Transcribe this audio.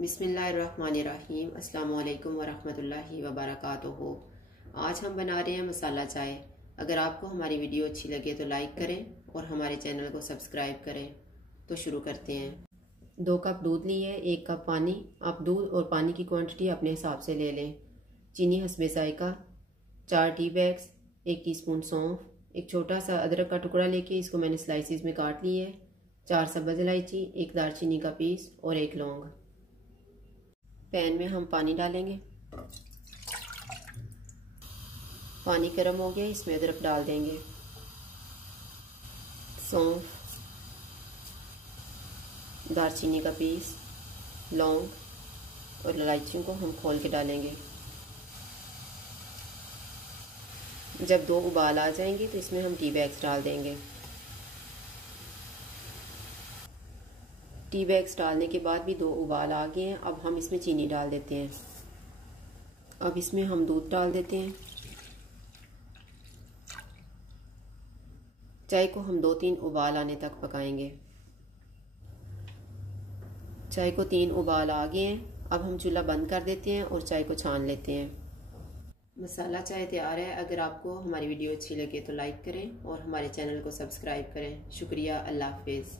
बिस्मिल्लाहिर्रहमानिर्रहीम। अस्सलाम वालेकुम वरहमतुल्लाहि वबरकातुहू। आज हम बना रहे हैं मसाला चाय। अगर आपको हमारी वीडियो अच्छी लगे तो लाइक करें और हमारे चैनल को सब्सक्राइब करें। तो शुरू करते हैं। 2 कप दूध लिए, 1 कप पानी। आप दूध और पानी की क्वांटिटी अपने हिसाब से ले लें। चीनी हस्बे जायका, 4 टी बैग्स, 1 टीस्पून सौंफ, एक छोटा सा अदरक का टुकड़ा लेके इसको मैंने स्लाइसिस में काट ली है, 4 सब्ज़ इलायची, 1 दालचीनी का पीस और 1 लौंग। पैन में हम पानी डालेंगे। पानी गर्म हो गया, इसमें अदरक डाल देंगे, सौंफ, दालचीनी का पीस, लौंग और इलायचियों को हम खोल के डालेंगे। जब 2 उबाल आ जाएंगे तो इसमें हम टी बैग्स डाल देंगे। टी बैग्स डालने के बाद भी 2 उबाल आ गए हैं। अब हम इसमें चीनी डाल देते हैं। अब इसमें हम दूध डाल देते हैं। चाय को हम 2-3 उबाल आने तक पकाएंगे। चाय को 3 उबाल आ गए हैं। अब हम चूल्हा बंद कर देते हैं और चाय को छान लेते हैं। मसाला चाय तैयार है। अगर आपको हमारी वीडियो अच्छी लगे तो लाइक करें और हमारे चैनल को सब्सक्राइब करें। शुक्रिया। अल्लाह हाफिज़।